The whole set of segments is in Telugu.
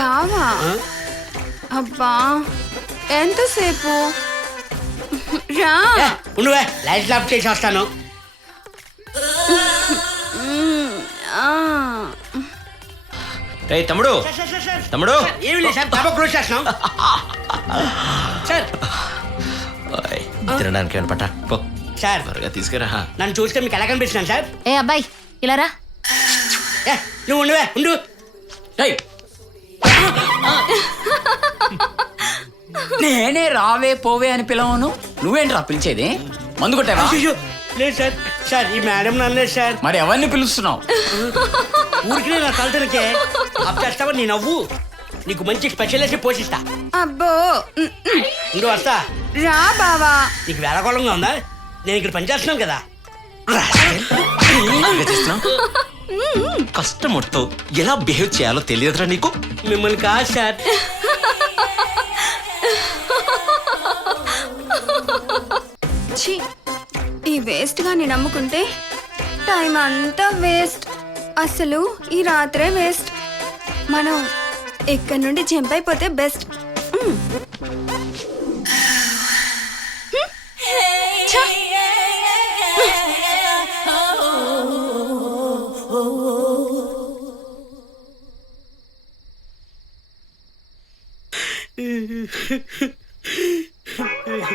బావా అబ్బా ఎంతసేపు రా. నువ్వే లైట్ ఆఫ్ చేసి వస్తాను. తమ్ముడు తమ్ముడు ఏమి లేదు సార్, తప్ప క్లోజ్ చేస్తున్నాం సార్. తినడానికి ఏమైనా పట్టా పో సార్ త్వరగా తీసుకురా. నన్ను చూస్తే మీకు ఎలా కనిపిస్తున్నాను సార్? ఏ అబ్బాయి ఇలా రా. నువ్వు ఉండవే ఉండు. నేనే రావే పోవే అని పిలవను, నువ్వేంట్రా పిలిచేది? మందు కొట్టావా? లేదు సార్. సార్ ఈ మేడం నన్నలేదు సార్. మరి ఎవరిని పిలుస్తున్నావు? ఊరికి నా కలతనకే అప్ చేస్తావా? నీ నవ్వు నీకు మంచి స్పెషల్ వేసి పోషిస్తా. అబ్బో ఇంకో వస్తా. రా బావా. నీకు వేళకోళంగా ఉందా? నేను ఇక్కడ పని చేస్తున్నాను కదా. కస్టమర్తో ఎలా బిహేవ్ చేయాలో తెలియదురా నీకు? మిమ్మల్ని కాదు సార్. ఛీ, ఈ వేస్ట్ గా నేను నమ్ముకుంటే టైం అంతా వేస్ట్. అసలు ఈ రాత్రే వేస్ట్. మనం ఇక్కడ నుండి జంప్ అయిపోతే బెస్ట్.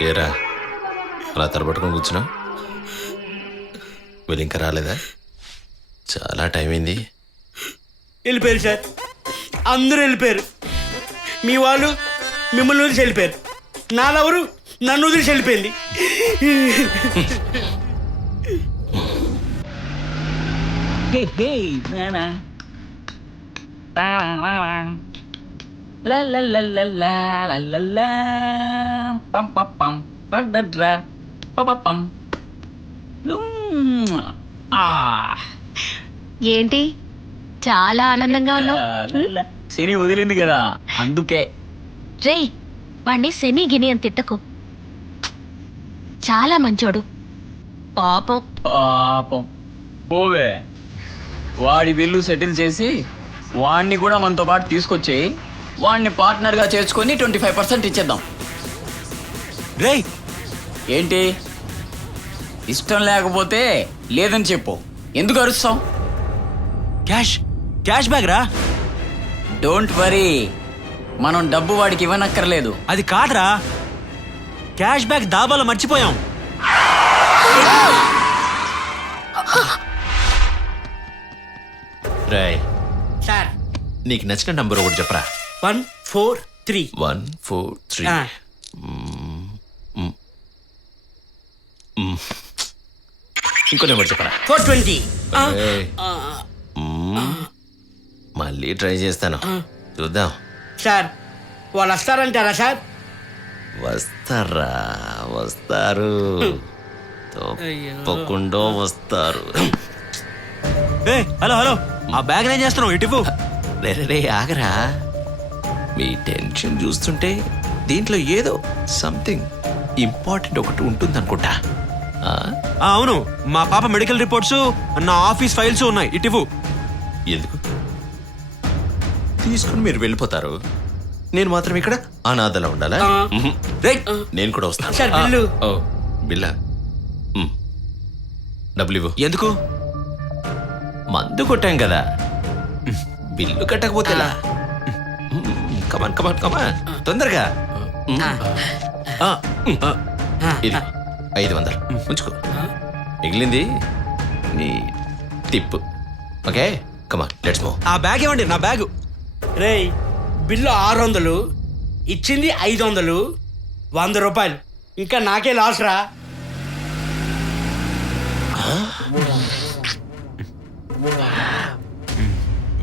ఏరా అలా తరబట్టుకొని కూర్చున్నావు? వీళ్ళు ఇంకా రాలేదా? చాలా టైం అయింది. వెళ్ళిపోయారు సార్, అందరూ వెళ్ళిపోయారు. మీ వాళ్ళు మిమ్మల్ని వదిలేసి వెళ్ళిపోయారు. నాలెవరు నన్ను వదిలేసి వెళ్ళిపోయింది. ఏంటి చాలా ఆనందంగా ఉన్నావు? శని వదిలింది కదా అందుకే. రేయ్ వాణ్ణి శని గిని అని తిట్టకు, చాలా మంచోడు. పాపం పాపం పోవే. వాడి బిల్లు సెటిల్ చేసి వాడిని కూడా మనతో పాటు తీసుకొచ్చేయి. వాడిని పార్ట్నర్ గా చేర్చుకొని 25% ఇచ్చేద్దాం. రేయ్ ఏంటి ఇష్టం లేకపోతే లేదని చెప్పు, ఎందుకు అరుస్తాం? క్యాష్ బ్యాగ్ రా. డోంట్ వరీ, మనం డబ్బు వాడికి ఇవ్వనక్కర్లేదు. అది కాదురా, క్యాష్ బ్యాగ్ దాబాలో మర్చిపోయాం. రాయ్ సార్ నీకు నచ్చిన నంబర్ ఒకటి చెప్పరా. 143. 143. ఇంకో నెంబర్ చెప్పరా. 420. మళ్ళీ ట్రై చేస్తాను, చూద్దాం. సార్ వాళ్ళు వస్తారంటారా సార్? వస్తారా, వస్తారు, తప్పకుండా వస్తారు. హలో హలో, ఆ బ్యాగ్ ఏం చేస్తున్నావు? ఇటు రే ఆగరా. మీ టెన్షన్ చూస్తుంటే దీంట్లో ఏదో సంథింగ్ ఇంపార్టెంట్ ఒకటి ఉంటుంది అనుకుంటా. అవును, మా పాప మెడికల్ రిపోర్ట్స్, నా ఆఫీస్ ఫైల్స్ ఉన్నాయి. ఇటు ఎందుకు తీసుకుని మీరు వెళ్ళిపోతారు, నేను మాత్రం ఇక్కడ అనాథలా ఉండాలా? రేయ్ నేను కూడా వస్తాను. Sir bill. బిల్లా? డబ్బులు ఇవ్వు. ఎందుకు? మందు కొట్టాం కదా, బిల్లు కట్టకపోతే ఎలా? కమాన్ కమాన్ కమాన్, తొందరగా. ఇది 500 ఉంచుకో, మిగిలింది నీ tip. Okay come on let's move. ఆ బ్యాగ్ ఇవ్వండి, నా బ్యాగ్. రేయ్ బిల్లు 600, ఇచ్చింది 500, 100 రూపాయలు. ఇంకా నాకే లాస్ రా.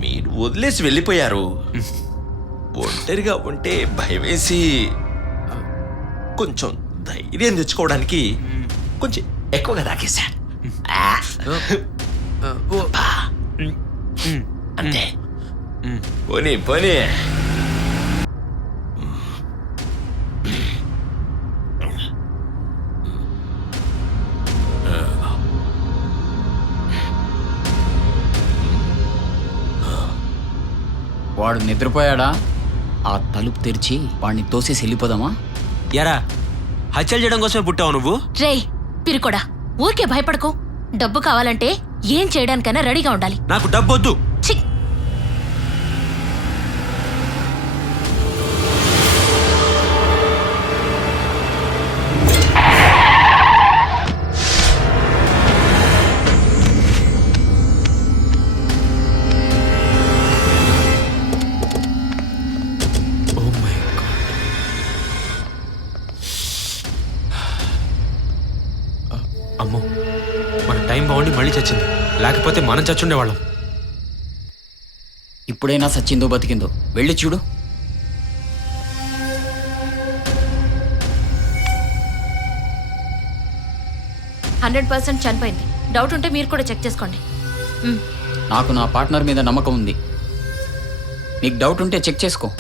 మీరు వదిలేసి వెళ్ళిపోయారు. ఒంటరిగా ఉంటే భయం వేసి కొంచెం ధైర్యం తెచ్చుకోవడానికి కొంచెం ఎక్కువగా తాగేశాను. అంతే, పోనీ పోనీ. వాడు నిద్రపోయాడా? ఆ తలుపు తెరిచి వాడిని తోసేసి వెళ్ళిపోదామా? ఎరా హత్యలు చేయడం కోసమే పుట్టావు నువ్వు? రేయ్ పిరుకోడా, ఊరికే భయపడకు. డబ్బు కావాలంటే ఏం చేయడానికైనా రెడీగా ఉండాలి. నాకు డబ్బు వద్దు. ఛీ! Oh my God. అమ్మో, మన టైం బాగుండి మళ్ళీ చచ్చింది. లేకపోతే మనం చచ్చుండేవాళ్ళం. ఇప్పుడైనా సచ్చిందో బతికిందో వెళ్ళి చూడు. % చనిపోయింది. డౌట్ ఉంటే మీరు కూడా చెక్ చేసుకోండి. నాకు నా పార్ట్నర్ మీద నమ్మకం ఉంది. నీకు డౌట్ ఉంటే చెక్ చేసుకో.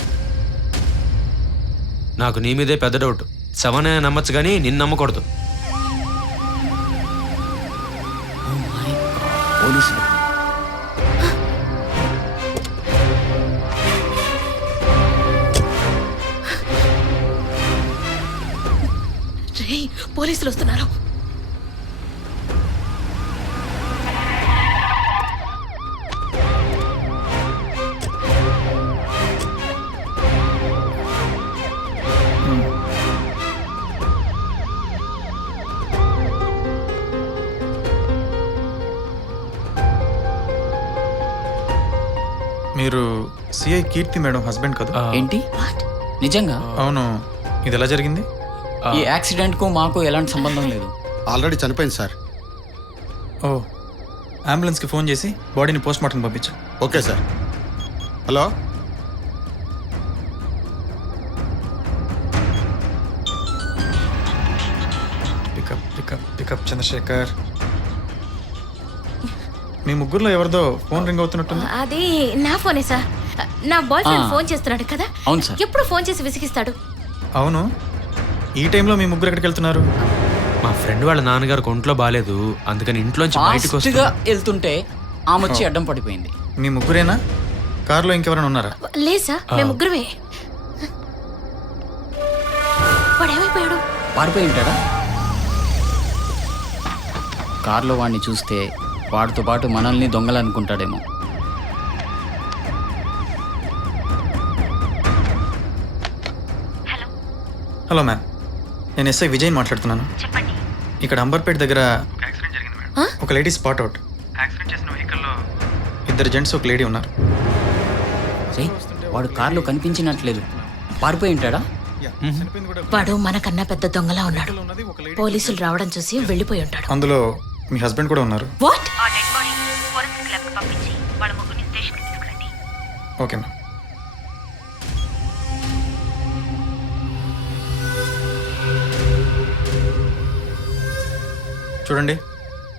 నాకు నీ మీదే పెద్ద డౌట్. శవనే నమ్మచ్చు కానీ నిన్ను నమ్మకూడదు. పోలీసులు. రేయ్ పోలీసులు వస్తున్నారు. మీరు సిఐ కీర్తి మేడం హస్బెండ్ కదా? ఏంటి నిజంగా? అవును. ఇది ఎలా జరిగింది? ఈ యాక్సిడెంట్ కు మాకు ఎలాంటి సంబంధం లేదు. ఆల్రెడీ చనిపోయింది సార్. ఓ, అంబులెన్స్కి ఫోన్ చేసి బాడీని పోస్ట్ మార్టం పంపించు. Okay sir. Hello, pickup pickup pickup Chandrashekar. మీ ముగ్గురులో ఎవరిదో ఫోన్ రింగ్ అవుతున్నట్టుంది. అది నా ఫోనే సార్. నా బాయ్ ఫ్రెండ్ ఆ. ఫోన్ చేస్తున్నాడు కదా. అవును సార్. ఎప్పుడు ఫోన్ చేసి విసిగిస్తాడు. అవును, ఈ టైంలో మీ ముగ్గురు ఎక్కడికి వెళ్తున్నారు? మా ఫ్రెండ్ వాళ్ళ నాన్నగారికి ఒంట్లో బాగాలేదు, అందుకని ఇంట్లోంచి బయటకు ఫాస్ట్ గా వస్తూ వెళ్తుంటే ఆమె వచ్చి అడ్డం పడిపోయింది. మీ ముగ్గురేనా? కారులో ఇంకెవరైనా ఉన్నారా? లేదు సార్, మేము ముగ్గురమే. వాడు ఏమైపోయాడు? పారిపోయి ఉంటాడా? కారులో వాడిని చూస్తే వాడితో పాటు మనల్ని దొంగలనుకుంటాడేమో. హలో మ్యామ్, నేను ఎస్ఐ విజయ్ మాట్లాడుతున్నాను. ఇక్కడ అంబర్పేట దగ్గర ఒక లేడీ స్పాట్ అవుట్. యాక్సిడెంట్ చేసిన వెహికల్లో 2 జెంట్స్ ఒక లేడీ ఉన్నారు. రేయ్, వాడు కారులో కనిపించినట్లేదు. పారిపోయి ఉంటాడా? వాడు మనకన్నా పెద్ద దొంగలా ఉన్నాడు. పోలీసులు రావడం చూసి వెళ్ళిపోయి ఉంటాడు. అందులో మీ హస్బెండ్ కూడా ఉన్నారు. వాట్? Okay ma'am. చూడండి,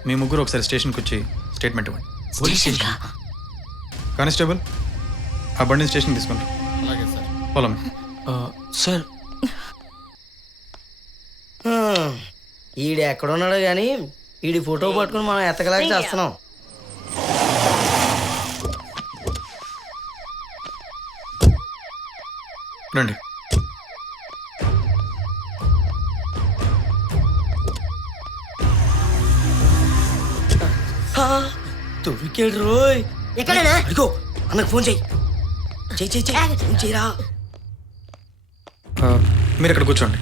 మీ ముగ్గురు ఒకసారి స్టేషన్కి వచ్చి స్టేట్మెంట్ ఇవ్వండి. స్టేషన్కా? కానిస్టేబుల్, ఆ బండిని స్టేషన్ తీసుకుంటారు. అలాగే సార్. పోలా. సార్ ఈడు ఎక్కడున్నాడో కానీ ఈడి ఫోటో పట్టుకుని మనం ఎత్తకలాగా చేస్తున్నాం. రండి. దొరికాడు రోయ్. ఎక్కడైనా అడిగో అన్నకు ఫోన్ చెయ్యి. చెయ్యి చెయ్యి చెయ్యి. ఫోన్ చేయరా. మీరు ఇక్కడ కూర్చోండి.